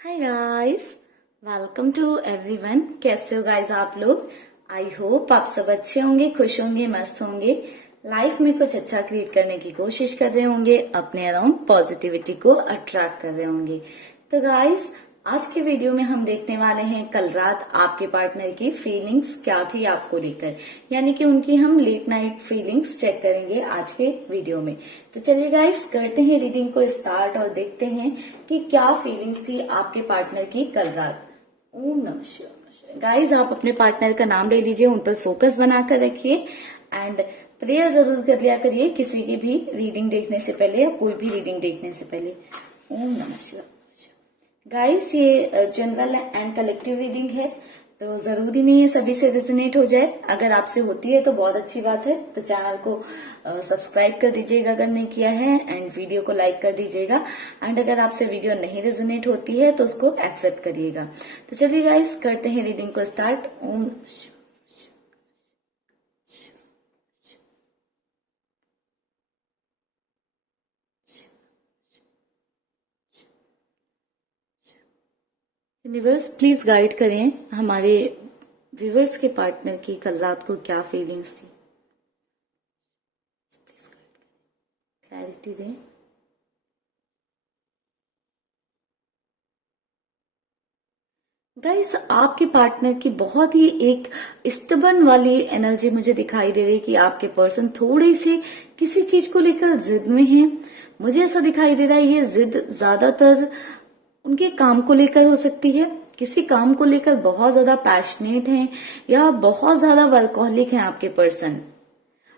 Hi guys, welcome to everyone. कैसे हो guys आप लोग? आई होप आप सब अच्छे होंगे, खुश होंगे, मस्त होंगे, लाइफ में कुछ अच्छा क्रिएट करने की कोशिश कर रहे होंगे, अपने अराउंड पॉजिटिविटी को अट्रैक्ट कर रहे होंगे। तो गाइस, आज के वीडियो में हम देखने वाले हैं कल रात आपके पार्टनर की फीलिंग्स क्या थी आपको लेकर, यानी कि उनकी हम लेट नाइट फीलिंग्स चेक करेंगे आज के वीडियो में। तो चलिए गाइस, करते हैं रीडिंग को स्टार्ट और देखते हैं कि क्या फीलिंग्स थी आपके पार्टनर की कल रात। ओम नमः शिवाय। गाइस, आप अपने पार्टनर का नाम ले लीजिए, उन पर फोकस बनाकर रखिए एंड प्रेयर जरूर कर लिया करिए किसी की भी रीडिंग देखने से पहले या कोई भी रीडिंग देखने से पहले। ओम नमः शिवाय। गाइस, ये जनरल एंड कलेक्टिव रीडिंग है, तो जरूरी नहीं है सभी से रेजोनेट हो जाए। अगर आपसे होती है तो बहुत अच्छी बात है, तो चैनल को सब्सक्राइब कर दीजिएगा अगर नहीं किया है, एंड वीडियो को लाइक कर दीजिएगा। एंड अगर आपसे वीडियो नहीं रेजोनेट होती है तो उसको एक्सेप्ट करिएगा। तो चलिए गाइस, करते हैं रीडिंग को start. Om universe please guide करें हमारे व्यूवर्स के पार्टनर की कल रात को क्या फीलिंग्स थी। प्लीज क्लैरिटी दें। गाइस, आपके पार्टनर की बहुत ही एक स्टबर्न वाली एनर्जी मुझे दिखाई दे रही है कि आपके पर्सन थोड़ी सी किसी चीज को लेकर जिद में है। मुझे ऐसा दिखाई दे रहा है ये जिद ज्यादातर उनके काम को लेकर हो सकती है। किसी काम को लेकर बहुत ज्यादा पैशनेट हैं या बहुत ज्यादा वर्कहॉलिक हैं आपके पर्सन।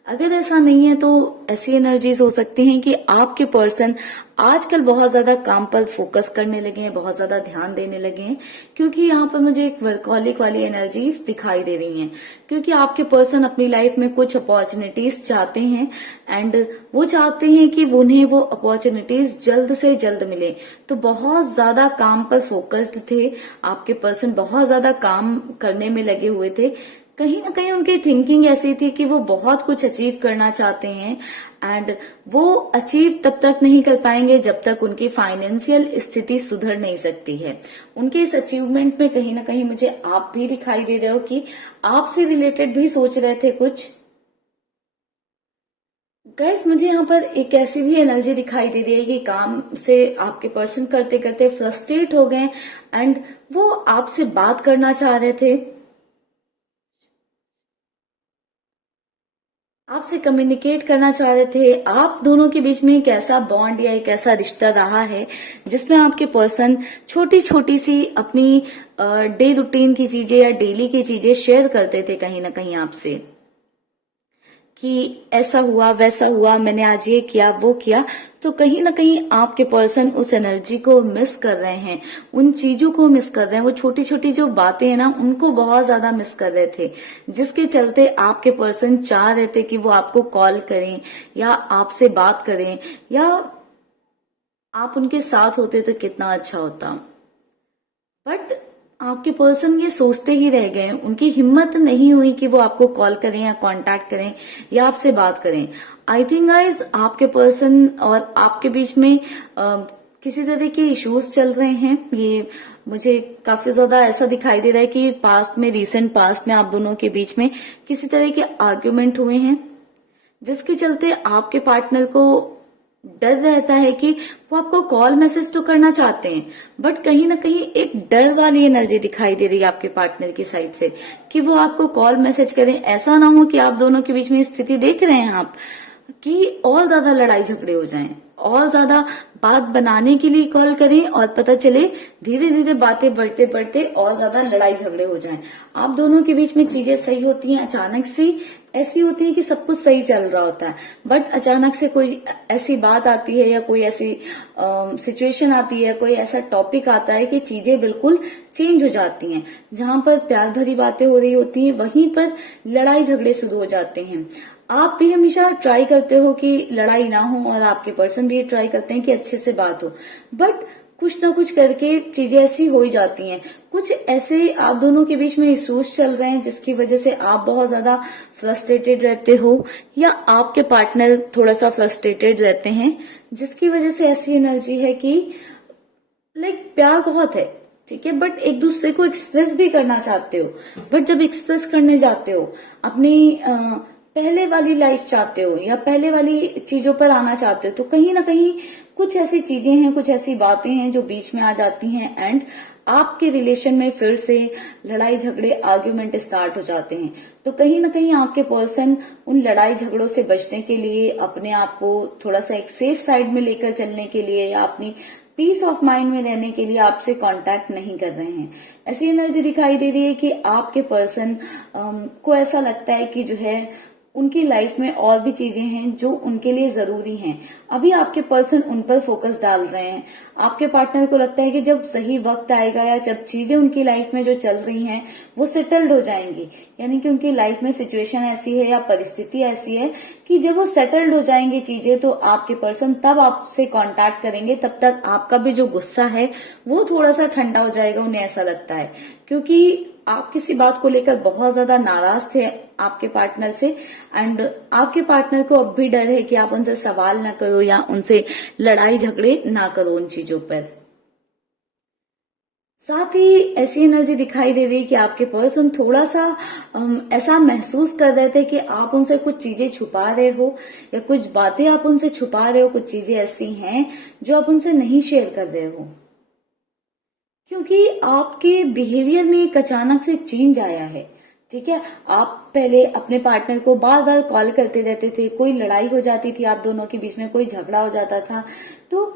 अगर ऐसा नहीं है तो ऐसी एनर्जीज हो सकती हैं कि आपके पर्सन आजकल बहुत ज्यादा काम पर फोकस करने लगे हैं, बहुत ज्यादा ध्यान देने लगे हैं, क्योंकि यहाँ पर मुझे एक वर्कहॉलिक वाली एनर्जीज दिखाई दे रही हैं। क्योंकि आपके पर्सन अपनी लाइफ में कुछ अपॉर्चुनिटीज चाहते हैं एंड वो चाहते हैं कि उन्हें वो अपॉर्चुनिटीज जल्द से जल्द मिले। तो बहुत ज्यादा काम पर फोकस्ड थे आपके पर्सन, बहुत ज्यादा काम करने में लगे हुए थे। कहीं ना कहीं उनकी थिंकिंग ऐसी थी कि वो बहुत कुछ अचीव करना चाहते हैं एंड वो अचीव तब तक नहीं कर पाएंगे जब तक उनकी फाइनेंशियल स्थिति सुधर नहीं सकती है। उनके इस अचीवमेंट में कहीं ना कहीं मुझे आप भी दिखाई दे रहे हो कि आपसे रिलेटेड भी सोच रहे थे कुछ। गाइस, मुझे यहाँ पर एक ऐसी भी एनर्जी दिखाई दे रही है कि काम से आपके पर्सन करते करते फ्रस्ट्रेट हो गए एंड वो आपसे बात करना चाह रहे थे, आपसे कम्युनिकेट करना चाह रहे थे। आप दोनों के बीच में एक ऐसा बॉन्ड या एक ऐसा रिश्ता रहा है जिसमें आपके पर्सन छोटी छोटी सी अपनी डे रूटीन की चीजें या डेली की चीजें शेयर करते थे कहीं ना कहीं आपसे, कि ऐसा हुआ वैसा हुआ, मैंने आज ये किया वो किया। तो कहीं ना कहीं आपके पर्सन उस एनर्जी को मिस कर रहे हैं, उन चीजों को मिस कर रहे हैं। वो छोटी छोटी जो बातें हैं ना, उनको बहुत ज्यादा मिस कर रहे थे, जिसके चलते आपके पर्सन चाह रहे थे कि वो आपको कॉल करें या आपसे बात करें या आप उनके साथ होते तो कितना अच्छा होता। बट आपके पर्सन ये सोचते ही रह गए, उनकी हिम्मत नहीं हुई कि वो आपको कॉल करें या कांटेक्ट करें या आपसे बात करें। आई थिंक गाइज, आपके पर्सन और आपके बीच में किसी तरह के इश्यूज चल रहे हैं। ये मुझे काफी ज्यादा ऐसा दिखाई दे रहा है कि पास्ट में, रिसेंट पास्ट में आप दोनों के बीच में किसी तरह के आर्ग्यूमेंट हुए हैं, जिसके चलते आपके पार्टनर को डर रहता है कि वो आपको कॉल मैसेज तो करना चाहते हैं, बट कहीं ना कहीं एक डर वाली एनर्जी दिखाई दे रही है आपके पार्टनर की साइड से कि वो आपको कॉल मैसेज करें। ऐसा ना हो कि आप दोनों के बीच में स्थिति देख रहे हैं आप कि और ज्यादा लड़ाई झगड़े हो जाएं, और ज्यादा बात बनाने के लिए कॉल करें और पता चले धीरे धीरे बातें बढ़ते बढ़ते और ज्यादा लड़ाई झगड़े हो जाएं। आप दोनों के बीच में चीजें सही होती हैं, अचानक से ऐसी होती है कि सब कुछ सही चल रहा होता है, बट अचानक से कोई ऐसी बात आती है या कोई ऐसी सिचुएशन आती है, कोई ऐसा टॉपिक आता है कि चीजें बिल्कुल चेंज हो जाती हैं। जहां पर प्यार भरी बातें हो रही होती हैं, वहीं पर लड़ाई झगड़े शुरू हो जाते हैं। आप भी हमेशा ट्राई करते हो कि लड़ाई ना हो और आपके पर्सन भी ट्राई करते हैं कि अच्छे से बात हो, बट कुछ ना कुछ करके चीजें ऐसी हो ही जाती हैं। कुछ ऐसे आप दोनों के बीच में इश्यूज चल रहे हैं जिसकी वजह से आप बहुत ज्यादा फ्रस्ट्रेटेड रहते हो या आपके पार्टनर थोड़ा सा फ्रस्ट्रेटेड रहते हैं, जिसकी वजह से ऐसी एनर्जी है कि प्यार बहुत है, ठीक है, बट एक दूसरे को एक्सप्रेस भी करना चाहते हो, बट जब एक्सप्रेस करने जाते हो अपनी पहले वाली लाइफ चाहते हो या पहले वाली चीजों पर आना चाहते हो, तो कहीं ना कहीं कुछ ऐसी चीजें हैं, कुछ ऐसी बातें हैं जो बीच में आ जाती हैं एंड आपके रिलेशन में फिर से लड़ाई झगड़े आर्ग्यूमेंट स्टार्ट हो जाते हैं। तो कहीं ना कहीं आपके पर्सन उन लड़ाई झगड़ों से बचने के लिए, अपने आप को थोड़ा सा एक सेफ साइड में लेकर चलने के लिए या अपनी पीस ऑफ माइंड में रहने के लिए आपसे कांटेक्ट नहीं कर रहे हैं। ऐसी एनर्जी दिखाई दे रही है कि आपके पर्सन को ऐसा लगता है कि जो है उनकी लाइफ में और भी चीजें हैं जो उनके लिए जरूरी हैं। अभी आपके पर्सन उन पर फोकस डाल रहे हैं। आपके पार्टनर को लगता है कि जब सही वक्त आएगा या जब चीजें उनकी लाइफ में जो चल रही हैं वो सेटल्ड हो जाएंगी, यानी कि उनकी लाइफ में सिचुएशन ऐसी है या परिस्थिति ऐसी है कि जब वो सेटल्ड हो जाएंगी चीजें, तो आपके पर्सन तब आपसे कांटेक्ट करेंगे। तब तक आपका भी जो गुस्सा है वो थोड़ा सा ठंडा हो जाएगा, उन्हें ऐसा लगता है, क्योंकि आप किसी बात को लेकर बहुत ज्यादा नाराज थे आपके पार्टनर से एंड आपके पार्टनर को अब भी डर है कि आप उनसे सवाल ना करो या उनसे लड़ाई झगड़े ना करो उन चीजों पर। साथ ही ऐसी एनर्जी दिखाई दे रही है कि आपके पर्सन थोड़ा सा ऐसा महसूस कर रहे थे कि आप उनसे कुछ चीजें छुपा रहे हो या कुछ बातें आप उनसे छुपा रहे हो, कुछ चीजें ऐसी हैं जो आप उनसे नहीं शेयर कर रहे हो, क्योंकि आपके बिहेवियर में एक अचानक से चेंज आया है। ठीक है, आप पहले अपने पार्टनर को बार बार कॉल करते रहते थे, कोई लड़ाई हो जाती थी आप दोनों के बीच में, कोई झगड़ा हो जाता था तो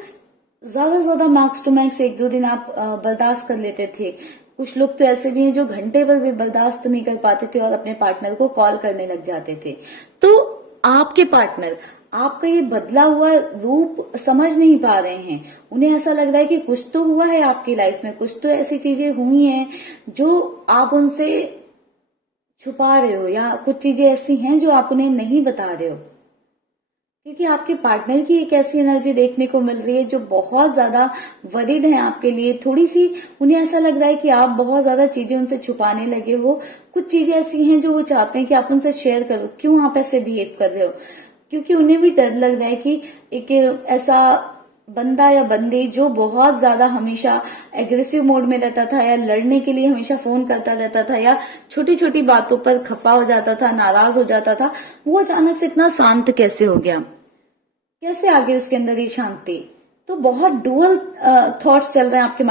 ज्यादा से ज्यादा मैक्स टू मैक्स 1-2 दिन आप बर्दाश्त कर लेते थे। कुछ लोग तो ऐसे भी हैं जो घंटे भर भी बर्दाश्त नहीं कर पाते थे और अपने पार्टनर को कॉल करने लग जाते थे। तो आपके पार्टनर आपका ये बदला हुआ रूप समझ नहीं पा रहे हैं। उन्हें ऐसा लग रहा है कि कुछ तो हुआ है आपकी लाइफ में, कुछ तो ऐसी चीजें हुई हैं जो आप उनसे छुपा रहे हो या कुछ चीजें ऐसी हैं जो आप उन्हें नहीं बता रहे हो, क्योंकि आपके पार्टनर की एक ऐसी एनर्जी देखने को मिल रही है जो बहुत ज्यादा वरीड है आपके लिए। थोड़ी सी उन्हें ऐसा लग रहा है कि आप बहुत ज्यादा चीजें उनसे छुपाने लगे हो। कुछ चीजें ऐसी हैं जो वो चाहते हैं कि आप उनसे शेयर करो, क्यों आप ऐसे बिहेव कर रहे हो, क्योंकि उन्हें भी डर लग रहा है कि एक ऐसा बंदा या बंदी जो बहुत ज्यादा हमेशा एग्रेसिव मोड में रहता था या लड़ने के लिए हमेशा फोन करता रहता था या छोटी छोटी बातों पर खफा हो जाता था, नाराज हो जाता था, वो अचानक से इतना शांत कैसे हो गया, कैसे आ गई उसके अंदर ये शांति। तो बहुत डुअल थॉट्स चल रहे हैं आपके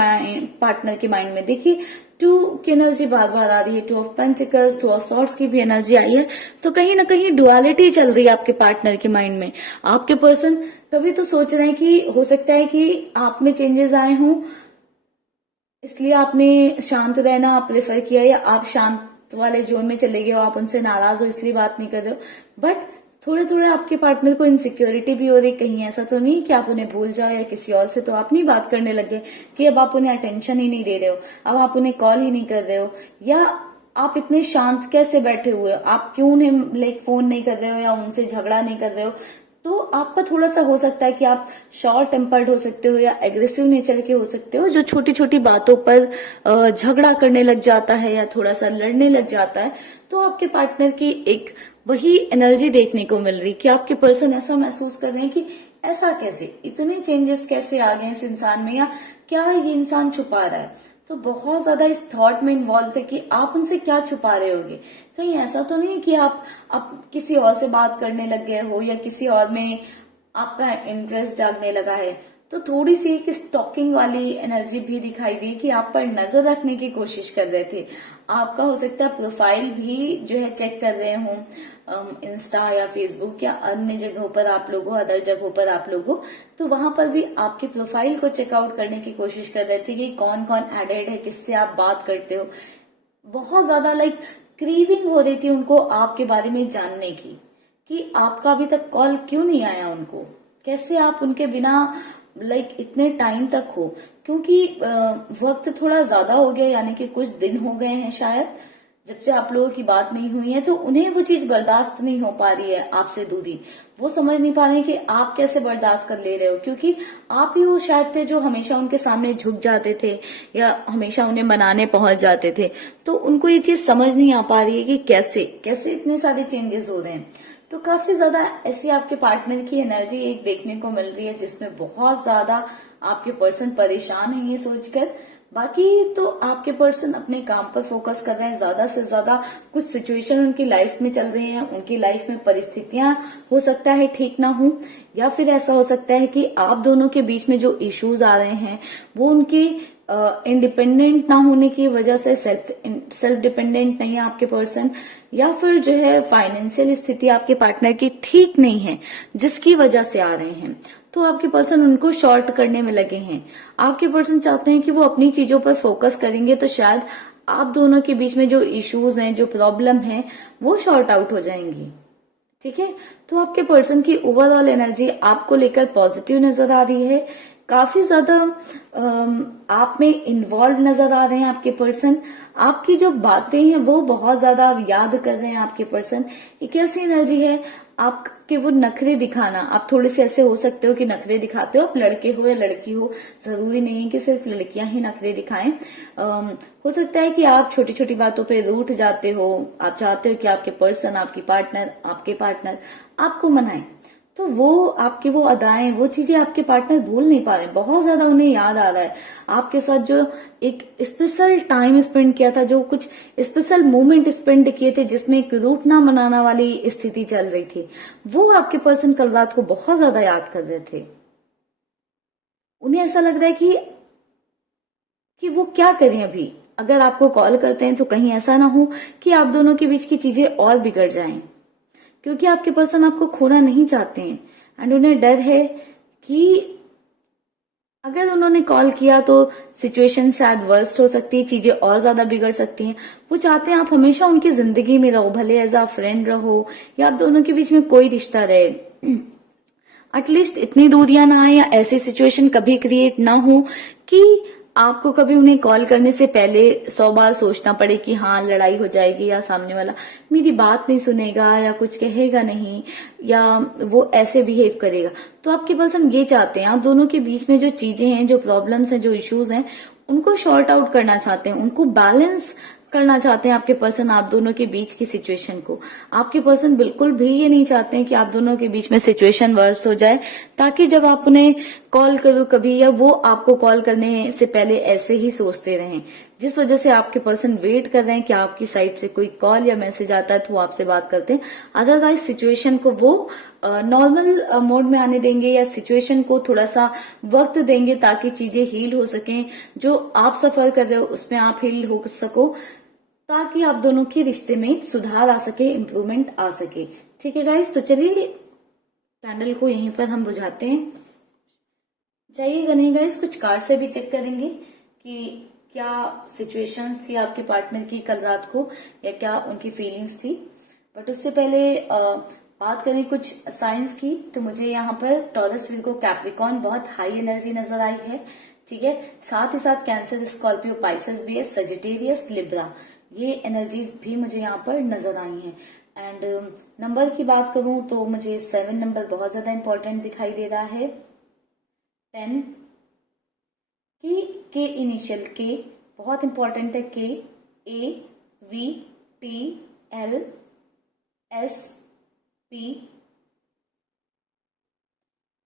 पार्टनर के माइंड में। देखिए 2 की एनर्जी बार बार आ रही है, 2 ऑफ पेंटिकल्स, 2 ऑफ सॉर्ड्स की भी एनर्जी आई है। तो कहीं ना कहीं डुअलिटी चल रही है आपके पार्टनर के माइंड में। आपके पर्सन कभी तो सोच रहे हैं कि हो सकता है कि आप में चेंजेस आए हों, इसलिए आपने शांत रहना प्रेफर किया, या आप शांत वाले जोन में चले गए हो, आप उनसे नाराज हो इसलिए बात नहीं कर रहे हो। बट थोड़े थोड़े आपके पार्टनर को इनसिक्योरिटी भी हो रही, कहीं ऐसा तो नहीं कि आप उन्हें भूल जाओ या किसी और से तो आप नहीं बात करने लगे कि अब आप उन्हें अटेंशन ही नहीं दे रहे हो, अब आप उन्हें कॉल ही नहीं कर रहे हो, या आप इतने शांत कैसे बैठे हुए हो, आप क्यों उन्हें फोन नहीं कर रहे हो या उनसे झगड़ा नहीं कर रहे हो। तो आपका थोड़ा सा हो सकता है कि आप शॉर्ट टेम्पर्ड हो सकते हो या एग्रेसिव नेचर के हो सकते हो, जो छोटी छोटी बातों पर झगड़ा करने लग जाता है या थोड़ा सा लड़ने लग जाता है। तो आपके पार्टनर की एक वही एनर्जी देखने को मिल रही कि आपके पर्सन ऐसा महसूस कर रहे हैं कि ऐसा कैसे, इतने चेंजेस कैसे आ गए इस इंसान में, या क्या ये इंसान छुपा रहा है। तो बहुत ज्यादा इस थॉट में इन्वॉल्व थे कि आप उनसे क्या छुपा रहे होगे। कहीं ऐसा तो नहीं कि आप किसी और से बात करने लग गए हो या किसी और में आपका इंटरेस्ट जागने लगा है। तो थोड़ी सी एक स्टॉकिंग वाली एनर्जी भी दिखाई दी कि आप पर नजर रखने की कोशिश कर रहे थे। आपका हो सकता है प्रोफाइल भी जो है चेक कर रहे हो, इंस्टा या फेसबुक या अन्य जगहों पर आप लोग हो, अदर जगहों पर आप लोग हो, तो वहां पर भी आपके प्रोफाइल को चेकआउट करने की कोशिश कर रहे थे कि कौन कौन एडेड है, किससे आप बात करते हो। बहुत ज्यादा क्रीविंग हो रही थी उनको आपके बारे में जानने की कि आपका अभी तक कॉल क्यों नहीं आया उनको, कैसे आप उनके बिना इतने टाइम तक हो, क्योंकि वक्त थोड़ा ज्यादा हो गया, यानी कि कुछ दिन हो गए हैं शायद जब से आप लोगों की बात नहीं हुई है। तो उन्हें वो चीज बर्दाश्त नहीं हो पा रही है आपसे दूरी, वो समझ नहीं पा रहे हैं कि आप कैसे बर्दाश्त कर ले रहे हो, क्योंकि आप ही वो शायद थे जो हमेशा उनके सामने झुक जाते थे या हमेशा उन्हें मनाने पहुंच जाते थे। तो उनको ये चीज समझ नहीं आ पा रही है कि कैसे कैसे इतने सारे चेंजेस हो रहे हैं। तो काफी ज्यादा ऐसी आपके पार्टनर की एनर्जी एक देखने को मिल रही है जिसमें बहुत ज्यादा आपके पर्सन परेशान है ये सोचकर। बाकी तो आपके पर्सन अपने काम पर फोकस कर रहे हैं ज्यादा से ज्यादा। कुछ सिचुएशन उनकी लाइफ में चल रही हैं, उनकी लाइफ में परिस्थितियां हो सकता है ठीक ना हो, या फिर ऐसा हो सकता है कि आप दोनों के बीच में जो इश्यूज आ रहे हैं वो उनकी इंडिपेंडेंट ना होने की वजह से, सेल्फ डिपेंडेंट नहीं है आपके पर्सन, या फिर जो है फाइनेंशियल स्थिति आपके पार्टनर की ठीक नहीं है जिसकी वजह से आ रहे हैं। तो आपके पर्सन उनको शॉर्ट करने में लगे हैं। आपके पर्सन चाहते हैं कि वो अपनी चीजों पर फोकस करेंगे तो शायद आप दोनों के बीच में जो इश्यूज हैं, जो प्रॉब्लम है, वो शॉर्ट आउट हो जाएंगी। ठीक है, तो आपके पर्सन की ओवरऑल एनर्जी आपको लेकर पॉजिटिव नजर आ रही है। काफी ज्यादा आप में इन्वॉल्व नजर आ रहे हैं आपके पर्सन। आपकी जो बातें हैं वो बहुत ज्यादा याद कर रहे हैं आपके पर्सन। एक ऐसी एनर्जी है आपके वो नखरे दिखाना। आप थोड़े से ऐसे हो सकते हो कि नखरे दिखाते हो, आप लड़के हो या लड़की हो, जरूरी नहीं है कि सिर्फ लड़कियां ही नखरे दिखाएं। हो सकता है कि आप छोटी छोटी बातों पे रूठ जाते हो। आप चाहते हो कि आपके पर्सन, आपके पार्टनर आपको मनाए, तो वो आपकी वो अदाएं, वो चीजें आपके पार्टनर भूल नहीं पा रहे, बहुत ज्यादा उन्हें याद आ रहा है। आपके साथ जो एक स्पेशल टाइम स्पेंड किया था, जो कुछ स्पेशल मोमेंट स्पेंड किए थे जिसमें एक रूठना मनाना वाली स्थिति चल रही थी, वो आपके पर्सन कल रात को बहुत ज्यादा याद कर रहे थे। उन्हें ऐसा लग रहा है कि वो क्या करें अभी। अगर आपको कॉल करते हैं तो कहीं ऐसा ना हो कि आप दोनों के बीच की चीजें और बिगड़ जाएं, क्योंकि आपके पर्सन आपको खोना नहीं चाहते हैं। एंड उन्हें डर है कि अगर उन्होंने कॉल किया तो सिचुएशन शायद वर्स्ट हो सकती है, चीजें और ज्यादा बिगड़ सकती हैं। वो चाहते हैं आप हमेशा उनकी जिंदगी में रहो, भले एज अ फ्रेंड रहो या आप दोनों के बीच में कोई रिश्ता रहे, एटलीस्ट इतनी दूरियां ना आए या ऐसी सिचुएशन कभी क्रिएट ना हो कि आपको कभी उन्हें कॉल करने से पहले 100 बार सोचना पड़े कि हाँ लड़ाई हो जाएगी या सामने वाला मेरी बात नहीं सुनेगा या कुछ कहेगा नहीं या वो ऐसे बिहेव करेगा। तो आपके पर्सन ये चाहते हैं आप दोनों के बीच में जो चीजें हैं, जो प्रॉब्लम्स हैं, जो इश्यूज हैं, उनको शॉर्ट आउट करना चाहते हैं, उनको बैलेंस करना चाहते हैं आपके पर्सन आप दोनों के बीच की सिचुएशन को। आपके पर्सन बिल्कुल भी ये नहीं चाहते हैं कि आप दोनों के बीच में सिचुएशन वर्स हो जाए, ताकि जब आप उन्हें कॉल करो कभी या वो आपको कॉल करने से पहले ऐसे ही सोचते रहें, जिस वजह से आपके पर्सन वेट कर रहे हैं कि आपकी साइड से कोई कॉल या मैसेज आता है तो वो आपसे बात करते हैं। अदरवाइज सिचुएशन को वो नॉर्मल मोड में आने देंगे या सिचुएशन को थोड़ा सा वक्त देंगे ताकि चीजें हील हो सकें। जो आप सफर कर रहे हो उसमें आप हील हो सको, ताकि आप दोनों के रिश्ते में सुधार आ सके, इम्प्रूवमेंट आ सके। ठीक है गाइस, तो चलिए कैंडल को यहीं पर हम बुझाते हैं। जाइएगा नहीं गाइस, कुछ कार्ड से भी चेक करेंगे कि क्या सिचुएशन थी आपके पार्टनर की कल रात को या क्या उनकी फीलिंग्स थी। बट उससे पहले बात करें कुछ साइंस की, तो मुझे यहाँ पर टॉरस, विर्गो, कैप्रिकॉर्न बहुत हाई एनर्जी नजर आई है। ठीक है, साथ ही साथ कैंसर, स्कॉर्पियो, पाइसेस भी है, सजिटेरियस, लिब्रा, ये एनर्जीज भी मुझे यहाँ पर नजर आई हैं। एंड नंबर की बात करूं तो मुझे 7 नंबर बहुत ज्यादा इंपॉर्टेंट दिखाई दे रहा है। 10 के इनिशियल के बहुत इंपॉर्टेंट है। K, A, V, T, L, S, P,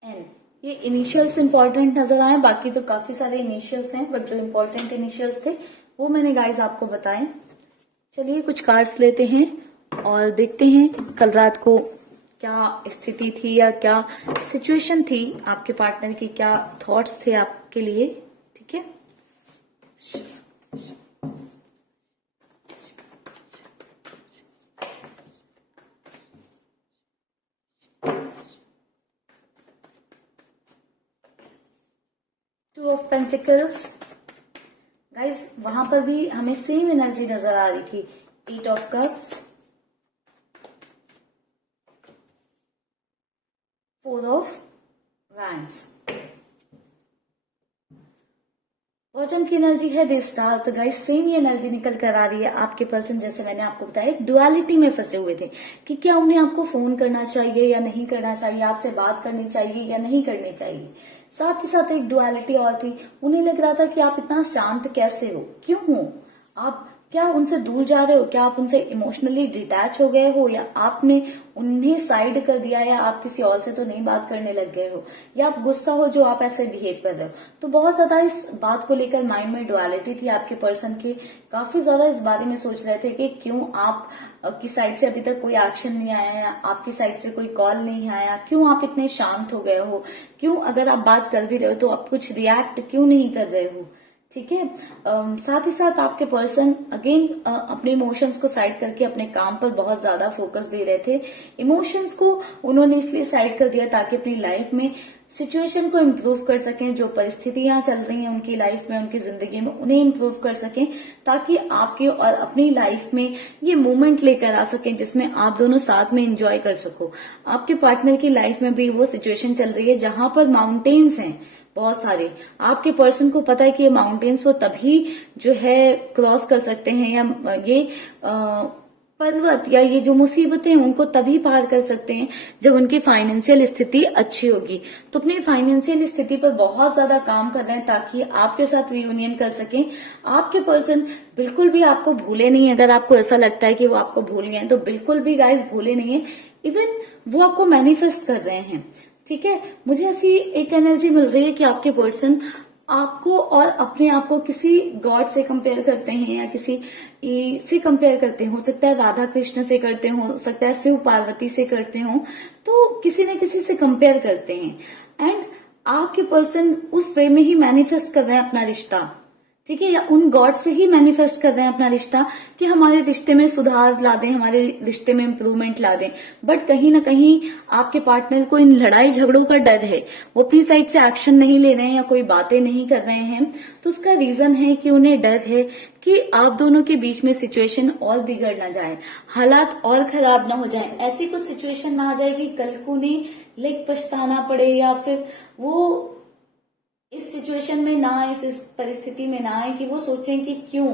N, ये इनिशियल्स इंपॉर्टेंट नजर आए। बाकी तो काफी सारे इनिशियल्स हैं, बट जो इंपॉर्टेंट इनिशियल्स थे वो मैंने गाइस आपको बताए। चलिए कुछ कार्ड्स लेते हैं और देखते हैं कल रात को क्या स्थिति थी या क्या सिचुएशन थी आपके पार्टनर की, क्या थॉट्स थे आपके लिए। ठीक है, टू ऑफ पेंटिकल्स गाइस, वहां पर भी हमें सेम एनर्जी नजर आ रही थी। 8 of cups, 4 of wands, bottom की एनर्जी है द स्टार। तो गाइस सेम ही एनर्जी निकल कर आ रही है। आपके पर्सन, जैसे मैंने आपको बताया, डुअलिटी में फंसे हुए थे कि क्या उन्हें आपको फोन करना चाहिए या नहीं करना चाहिए, आपसे बात करनी चाहिए या नहीं करनी चाहिए। साथ ही साथ एक डुअलिटी और थी, उन्हें लग रहा था कि आप इतना शांत कैसे हो, क्यों हो, आप क्या आप उनसे दूर जा रहे हो, क्या आप उनसे इमोशनली डिटैच हो गए हो, या आपने उन्हें साइड कर दिया, या आप किसी और से तो नहीं बात करने लग गए हो, या आप गुस्सा हो जो आप ऐसे बिहेव कर रहे हो। तो बहुत ज्यादा इस बात को लेकर माइंड में डुअलिटी थी आपके पर्सन के, काफी ज्यादा इस बारे में सोच रहे थे कि क्यों आप की साइड से अभी तक कोई एक्शन नहीं आया, आपकी साइड से कोई कॉल नहीं आया, क्यों आप इतने शांत हो गए हो, क्यों अगर आप बात कर भी रहे हो तो आप कुछ रिएक्ट क्यों नहीं कर रहे हो। ठीक है। साथ ही साथ आपके पर्सन अगेन अपने इमोशंस को साइड करके अपने काम पर बहुत ज्यादा फोकस दे रहे थे। इमोशंस को उन्होंने इसलिए साइड कर दिया ताकि अपनी लाइफ में सिचुएशन को इम्प्रूव कर सकें, जो परिस्थितियां चल रही हैं उनकी लाइफ में, उनकी जिंदगी में, उन्हें इम्प्रूव कर सकें, ताकि आपके और अपनी लाइफ में ये मोमेंट लेकर आ सकें जिसमें आप दोनों साथ में एंजॉय कर सको। आपके पार्टनर की लाइफ में भी वो सिचुएशन चल रही है जहां पर माउंटेन्स हैं बहुत सारे। आपके पर्सन को पता है कि ये माउंटेन्स वो तभी जो है क्रॉस कर सकते हैं, या ये पर्वत या ये जो मुसीबतें हैं उनको तभी पार कर सकते हैं जब उनकी फाइनेंशियल स्थिति अच्छी होगी। तो अपनी फाइनेंशियल स्थिति पर बहुत ज्यादा काम कर रहे हैं ताकि आपके साथ रियूनियन कर सकें। आपके पर्सन बिल्कुल भी आपको भूले नहीं है। अगर आपको ऐसा लगता है कि वो आपको भूल गए हैं तो बिल्कुल भी गाइस भूले नहीं है, इवन वो आपको मैनिफेस्ट कर रहे हैं। ठीक है। मुझे ऐसी एक एनर्जी मिल रही है कि आपके पर्सन आपको और अपने आप को किसी गॉड से कंपेयर करते हैं, या किसी से कंपेयर करते हैं। हो सकता है राधा कृष्ण से करते हो सकता है शिव पार्वती से करते हो, तो किसी न किसी से कंपेयर करते हैं। एंड आपके पर्सन उस वे में ही मैनिफेस्ट कर रहे हैं अपना रिश्ता। ठीक है। या उन गॉड से ही मैनिफेस्ट कर रहे हैं अपना रिश्ता कि हमारे रिश्ते में सुधार ला दें, हमारे रिश्ते में इम्प्रूवमेंट ला दें। बट कहीं ना कहीं आपके पार्टनर को इन लड़ाई झगड़ों का डर है, वो अपनी साइड से एक्शन नहीं ले रहे हैं या कोई बातें नहीं कर रहे हैं। तो उसका रीजन है कि उन्हें डर है कि आप दोनों के बीच में सिचुएशन और बिगड़ ना जाए, हालात और खराब ना हो जाए, ऐसी कुछ सिचुएशन ना आ जाए कि कल को उन्हें लाइक पछताना पड़े, या फिर वो इस सिचुएशन में ना आए, इस परिस्थिति में ना आए कि वो सोचें कि क्यों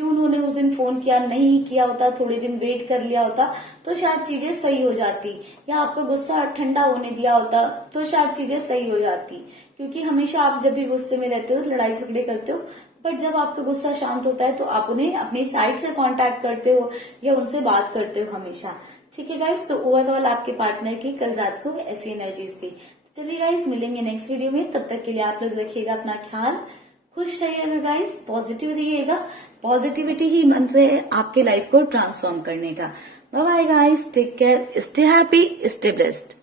उन्होंने उस दिन फोन किया, नहीं किया होता, थोड़े दिन वेट कर लिया होता तो शायद चीजें सही हो जाती, या आपका गुस्सा ठंडा होने दिया होता तो शायद चीजें सही हो जाती। क्योंकि हमेशा आप जब भी गुस्से में रहते हो, लड़ाई झगड़े करते हो, बट जब आपका गुस्सा शांत होता है तो आप उन्हें अपनी साइड से कांटेक्ट करते हो या उनसे बात करते हो हमेशा। ठीक है गाइस। तो ओवरऑल आपके पार्टनर की कल रात को ऐसी एनर्जीज थी। चलिए गाइस, मिलेंगे नेक्स्ट वीडियो में। तब तक के लिए आप लोग रखिएगा अपना ख्याल, खुश रहिएगा गाइस, पॉजिटिव रहिएगा। पॉजिटिविटी ही मंत्र है आपके लाइफ को ट्रांसफॉर्म करने का। Bye bye guys, take care, stay happy, stay blessed.